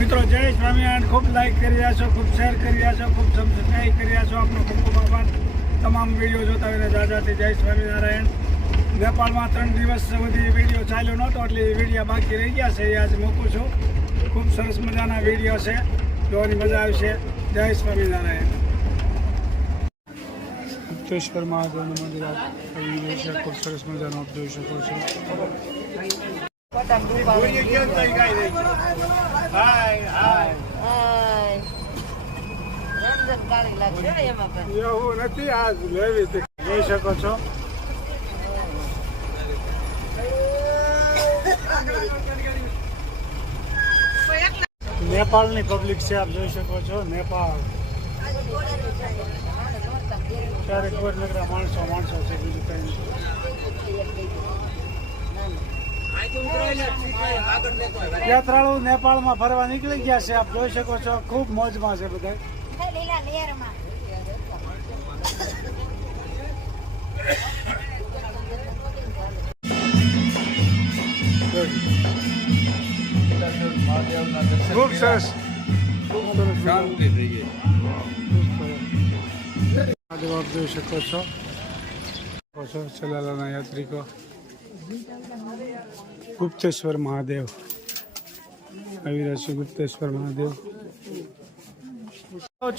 મિત્રો જય સ્વામિનારાયણ, ખૂબ લાઈક કરી રહ્યા છો, ખૂબ શેર કરી રહ્યા છો, ખૂબ સબસ્ક્રાઈબ કરી રહ્યા છો. આપનો ખૂબ ખૂબ આભાર. તમામ વિડીયો જોતા હોય દાદાથી જય સ્વામિનારાયણ. નેપાળમાં 3 દિવસ સુધી વિડીયો ચાલ્યો નહોતો એટલે વિડીયો બાકી રહી ગયા છે, એ આજે મૂકું છું. ખૂબ સરસ મજાના વિડીયો છે, જોવાની મજા આવશે. જય સ્વામિનારાયણ. ગુપ્તેશ્વર મહાદેવનું મંદિર આવી છે, ખૂબ સરસ મજાનું આપ જોઈ શકો છો. જોઈ શકો છો. નેપાળની પબ્લિક છે, આપ જોઈ શકો છો. નેપાળ ક્યારેક નગરા માણસો છે, બીજું કઈ નથી. યાત્રાળુ નેપાળમાં ફરવા નીકળી ગયા છે, આપ જોઈ શકો છો. ખૂબ મોજમાં છે બધા. ખૂબ સરસ આપ જોઈ શકો છો. ચલાલાના યાત્રિકો ગુપ્તેશ્વર મહાદેવ આવી રહ્યા છે. ગુપ્તેશ્વર મહાદેવ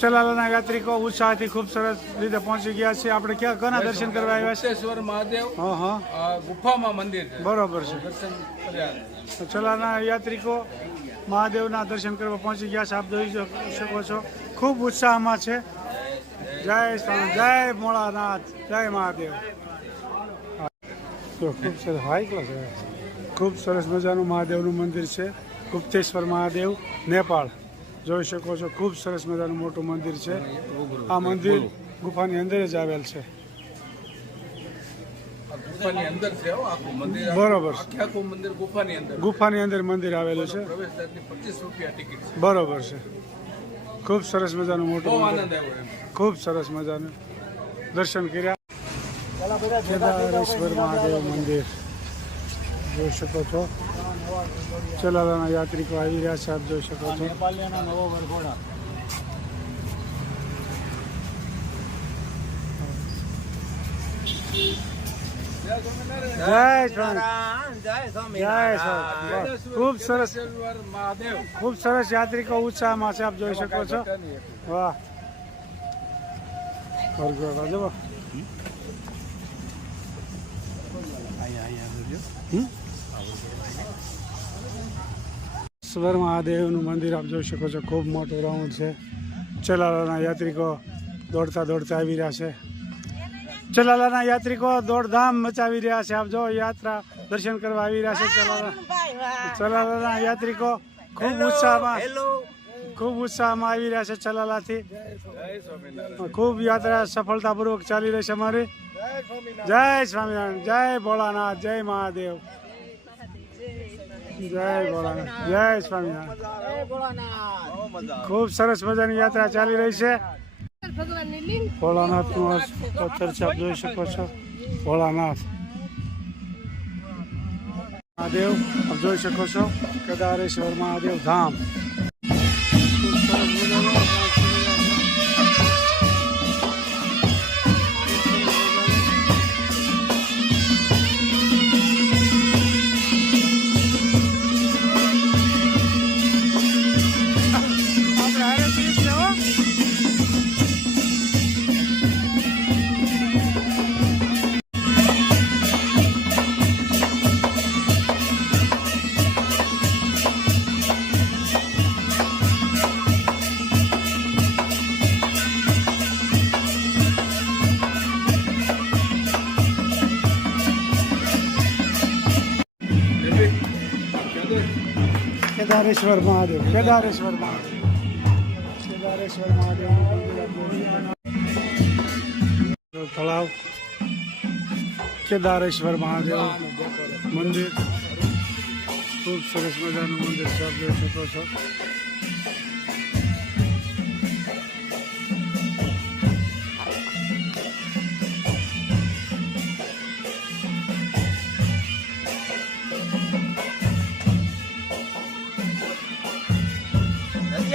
ચલાલાના યાત્રિકો ઉત્સાહથી ખૂબ સરસ રીતે પહોંચી ગયા છે. આપણે ક્યાં કોના દર્શન કરવા આવ્યા છે? ગુપ્તેશ્વર મહાદેવ ગુફામાં મંદિર છે. બરોબર છે. ચલાલાના યાત્રિકો મહાદેવના દર્શન કરવા પહોંચી ગયા છે, આપ જોઈ શકો છો. ખૂબ ઉત્સાહમાં છે. જય સ્વામી, જય ભોળાનાથ, જય મહાદેવ. ખૂબ સરસ હાઈ ક્લાસ, ખૂબ સરસ મજાનું મહાદેવનું મંદિર છે. ગુપ્તેશ્વર મહાદેવ, નેપાળ જોઈ શકો છો. ખૂબ સરસ મજાનું મોટું મંદિર છે. આ મંદિર ગુફાની અંદર જ આવેલ છે. બરોબર, ગુફાની અંદર મંદિર આવેલું છે. બરોબર છે. ખૂબ સરસ મજાનું મોટું મંદિર, ખૂબ સરસ મજાનું દર્શન કર્યા. કેદારેશ્વર મહાદેવ મંદિર જોઈ શકો છો. ચલાલાના યાત્રિકો આવી રહ્યા છે, આપ જોઈ શકો છો. નવો વરઘોડા જય ખૂબ સરસ, ખૂબ સરસ યાત્રિકો ઉત્સાહમાં છે, આપ જોઈ શકો છો. વાહ, સ્વર મહાદેવનું મંદિર આપ જોઈ શકો છો. ખૂબ મોટું રાઉન્ડ છે. ચલાલાના યાત્રિકો દોડતા દોડતા આવી રહ્યા છે. ચલાલાના યાત્રિકો દોડધામ મચાવી રહ્યા છે. આપ જો યાત્રા દર્શન કરવા આવી રહ્યા છે. ચલાલાના યાત્રિકો ખૂબ ઉત્સાહમાં આવી રહ્યા છે. ચલાલાથી ખૂબ યાત્રા સફળતાપૂર્વક ચાલી રહી છે અમારી. જય સ્વામિનારાયણ, જય ભોળાનાથ, જય મહાદેવ, જય ભોળાનાથ, જય સ્વામિનારાયણ. ખૂબ સરસ મજાની યાત્રા ચાલી રહી છે. ભોળાનાથનું પથ્થર છે, આપ જોઈ શકો છો. ભોળાનાથ મહાદેવ આપ જોઈ શકો છો. કેદારેશ્વર મહાદેવ ધામ. કેદારેશ્વર મહાદેવ, કેદારેશ્વર મહાદેવ, કેદારેશ્વર મહાદેવ તળાવ, કેદારેશ્વર મહાદેવ મંદિર. ખૂબ સરસ મજાનું મંદિર છે, આપ જોઈ શકો છો.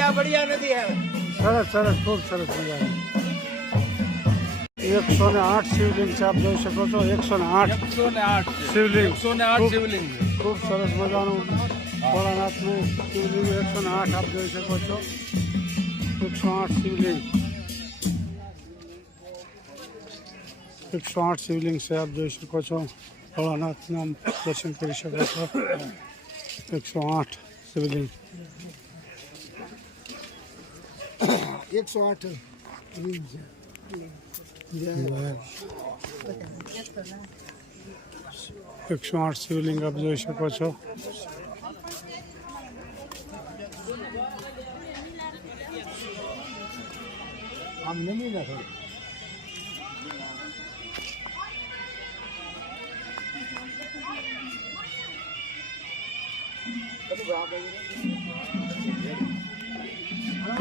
સરસ સરસ ખૂબ સરસ મજાનું 108 શિવલિંગ છે, આપ જોઈ શકો છો 108 108 શિવલિંગ 108 શિવલિંગ છે. ખૂબ સરસ મજાનું ભોળાનાથનું શિવલિંગ 108 આપ જોઈ શકો છો 108 શિવલિંગ 108 શિવલિંગ છે, આપ જોઈ શકો છો ભોળાનાથના દર્શન કરી શકો છો 108 શિવલિંગ 108 લિંગ છે. 108 શિવલિંગ આપ જોઈ શકો છો આમ નમી ના થોડું.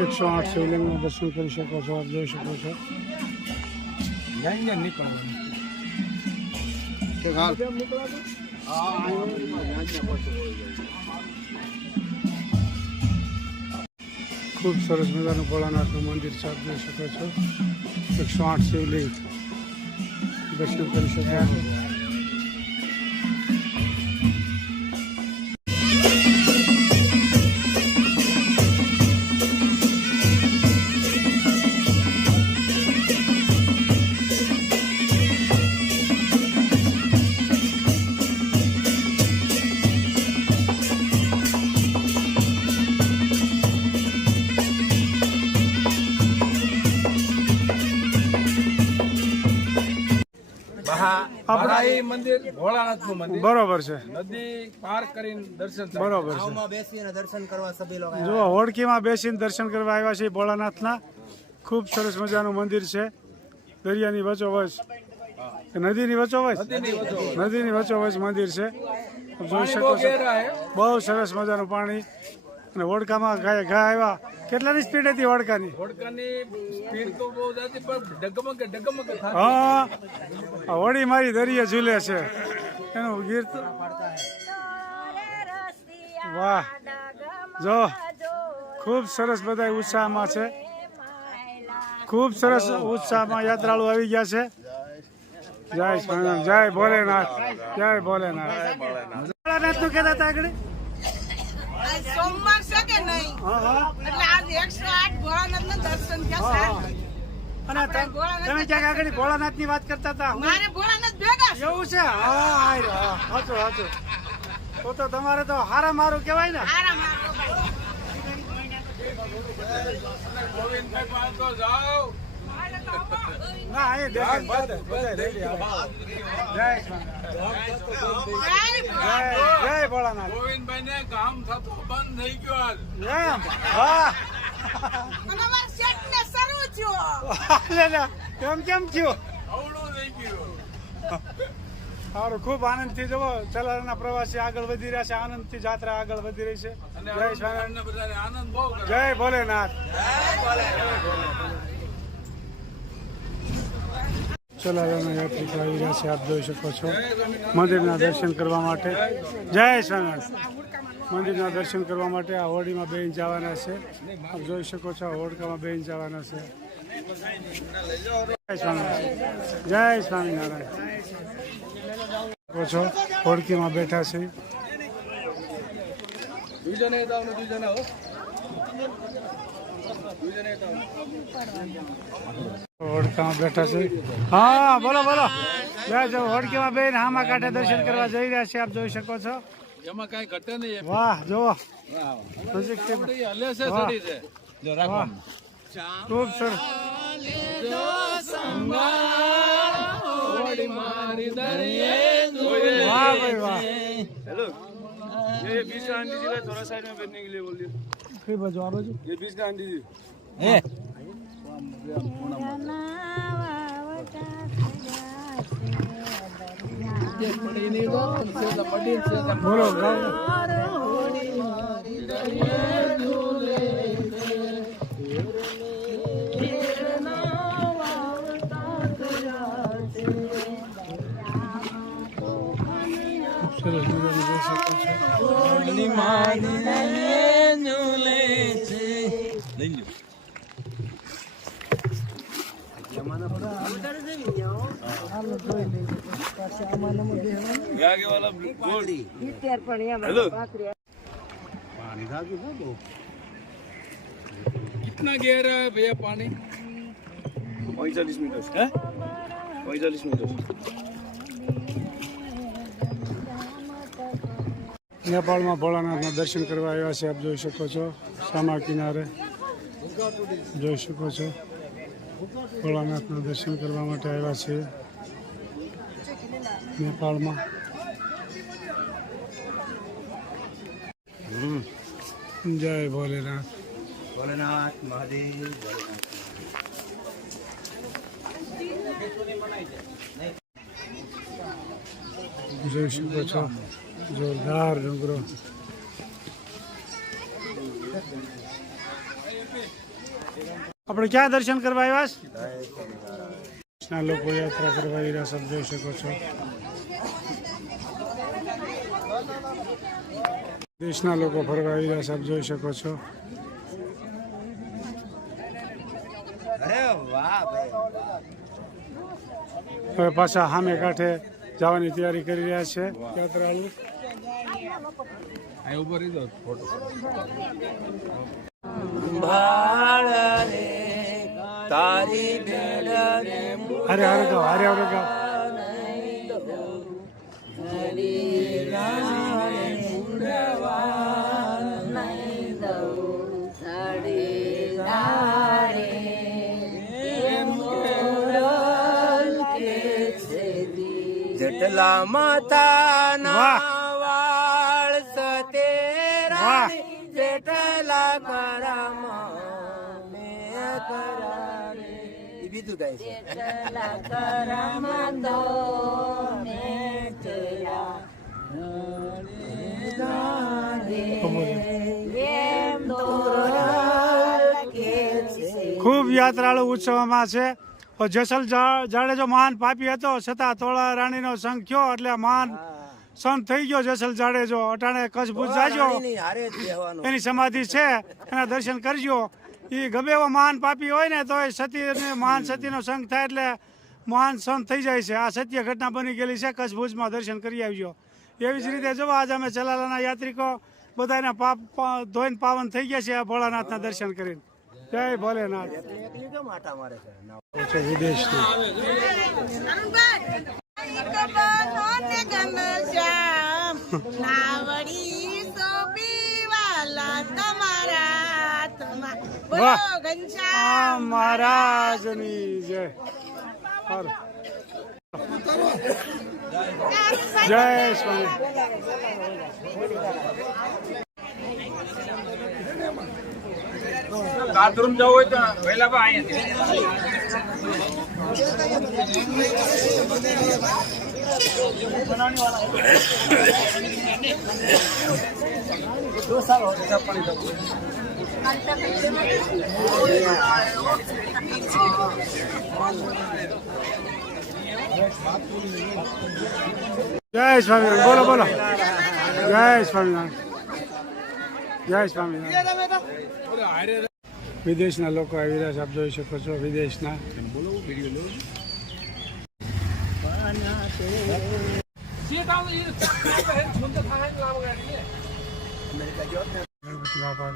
એકસો આઠ શિવલિંગના દર્શન કરી શકો છો, આપ જોઈ શકો છો ખૂબ સરસ મજાનું ભોળાનાથનું મંદિર છે, આપ જોઈ શકો છો 108 શિવલિંગ દર્શન કરી શકો છો આપણે મંદિર ભોળાનાથનું મંદિર બરોબર છે, નદી પાર કરીને દર્શન થાય. બરોબર છે. ગામમાં બેસીને દર્શન કરવા સભી લોકો જો હોડકીમાં બેસીને દર્શન કરવા આવ્યા છે ભોળાનાથના ખૂબ સરસ મજાનું મંદિર છે, દરિયાની વચ્ચોવચ નદીની વચ્ચોવચ નદીની વચ્ચોવચ મંદિર છે, જોઈ શકો છો બહુ સરસ મજાનું પાણી અને હોડકામાં ઘા આવ્યા. કેટલાની સ્પીડ હતી હોડકાની? હોડકાની સ્પીડ તો બહુ હતી પણ ડગમગ થતી. હા આ હોડી મારી દરિયે ઝૂલે છે એનું ગીત. વાહ જો ખૂબ સરસ બધા ઉત્સાહમાં છે, ખૂબ સરસ ઉત્સાહમાં યાત્રાળુ આવી ગયા છે. જય સ્વામિનારાયણ, જય ભોલેનાથ, જય ભોલેનાથ. ભોલેનાથ નું કહેતા હતા આગળ સોમવાર છે કે નહીં હા હા એટલે આજ 108 ભોળાનાથના દર્શન થયા હા. અને તમે ક્યાંક આગળ ભોળાનાથ ની વાત કરતા હતા. મારે ભોળાનાથ ભેગા છે. એવું છે? હા સાચું સાચું. તો તમારે તો હારા મારું કહેવાય ને. આરામ આપો. ગોવિંદભાઈ પાસે તો જાઓ. ના એ દેખાય બધા રેડી. જય સ્વામિનારાયણ. જય ભોળાનાથ. ગોવિંદભાઈ ને કામ થતું બંધ થઈ ગયું આજ. એમ હા અને અમારા શેઠને શરૂ થયો. કેમ થયું? અવળું થઈ ગયું. સારું, ખૂબ આનંદથી જવો ચલાના પ્રવાસી આગળ વધી રહ્યા છે, આનંદથી જાત્રા આગળ વધી રહી છે. અને જય સ્વામિનારાયણ, આપણને બધાને આનંદ બહુ કરે. જય ભોલેનાથ. ચલાના યાત્રિકો આવી રહ્યા છે, આપ જોઈ શકો છો મંદિરના દર્શન કરવા માટે. જય સ્વામિનારાયણ. મંદિરના દર્શન કરવા માટે આ હોડીમાં બેન જવાના છે, આપ જોઈ શકો છો હોડકામાં બેન જવાના છે. જય સ્વામિનારાયણ, જય સ્વામિનારાયણ. છો હોડકીમાં બેઠા છે. હોડકામાં બેઠા છે. હા બોલો બોલો. જય જો હોડકીમાં બેન હામા કાંઠે દર્શન કરવા જઈ રહ્યા છે, આપ જોઈ શકો છો. એમાં કઈ ઘટે નહીં. વાહ જુઓ નજીકથી હલે છે, ચડી છે. જો રાખો. ખૂબ સરસ. वाह भाई वाह. हेलो, ये 20 का आंटी जी थोड़ा साइड में बैठने के लिए बोल दिया. કઈ બાજુ આ બાજુ? ये 20 का आंटी जी. બોલો ગાઓ. સરસ મજાનું જોઈ શકો છો. आगे वाला बोर्ड हेलो कितना गहरा है भैया पानी 45 मीटर है 45 मीटर નેપાળમાં ભોળાનાથના દર્શન કરવા આવ્યા છે. આપ જોઈ શકો છો સામા કિનારે જોઈ શકો છો ભોળાનાથના દર્શન કરવા માટે આવ્યા છે નેપાળમાં. જય ભોલેનાથ. ભોલેનાથ મહાદેવ. જોઈ શકો છો જોરદાર ડુંગરો. આપણે ક્યાં દર્શન કરવા આવ્યા છે? લોકો યાત્રા કરવા આવ્યા છે. જોઈ શકો છો દેશના લોકો ફરવા આવ્યા છે. જોઈ શકો છો અરે વાહ ભાઈ. હવે પાછા સામે કાંઠે જવાની તૈયારી કરી રહ્યા છે યાત્રાળુ. અહીં ઉભો રહી જાઓ ફોટો અરે અરે ગાવ અરે અરે ગાવ. જટલા માતાના વાહ. વાળ સતેરા વાહ. જટલા કરામાં મે કરારે. એ બીજું ગાય છે. ખૂબ યાત્રાળુ ઉત્સવમાં છે. જેસલ જાડેજો મહાન પાપી હતો છતાં તોળા રાણીનો સંગ થયો એટલે મહાન સંત થઈ ગયો જેસલ જાડેજો. અટાણે કચ્છ ભુજ જાજો રાણીની હારે જ બેહવાનું. એની સમાધિ છે એના દર્શન કરજો. એ ગમે એવો મહાન પાપી હોય ને તો એ સતી મહાન સતીનો સંગ થાય એટલે મહાન સંત થઈ જાય છે. આ સત્ય ઘટના બની ગયેલી છે. કચ્છ ભુજમાં દર્શન કરી આવજો. એવી જ રીતે જો આજે અમે ચલાલાના યાત્રિકો બધાના પાપ ધોઈને પાવન થઈ ગયા છે આ ભોળાનાથના દર્શન કરીને. જય ભોલેનાથ. એકલી કેમ આટા મારે છે? છે વિદેશથી વાહ. આ મહારાજની જય. સારું. જય સ્વામી. બાથરૂમ જવું હોય તો પહેલા બા અહીંયા જય સ્વામિનારાયણ. બોલો બોલો. જય સ્વામિનારાયણ. જય સ્વામિનારાયણ. વિદેશના લોકો આવી રહ્યા છે. આપ જોઈ શકો છો વિદેશના. ગણપતિ બાપા